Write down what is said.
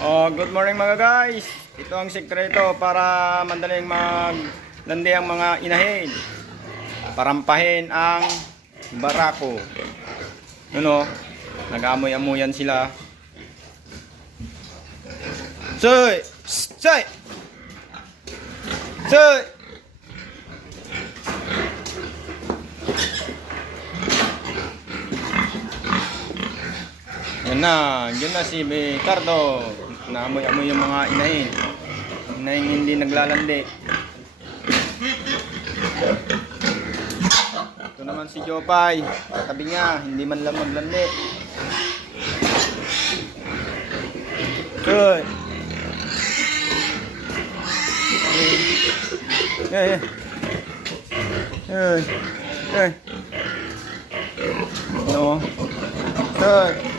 Oh, good morning mga guys. Ito ang sikreto para madaling maglandi ang mga inahin. Parampahin ang barako. Yun o, nag-amoy-amoyan sila. Soy! Soy! Soy! Yan na si Ricardo. Naamoy-amoy yung mga inahin. Inahin hindi naglalandi. Ito naman si Jopay. Katabi niya, hindi man lang maglandi. Good. Yeah. No. Good.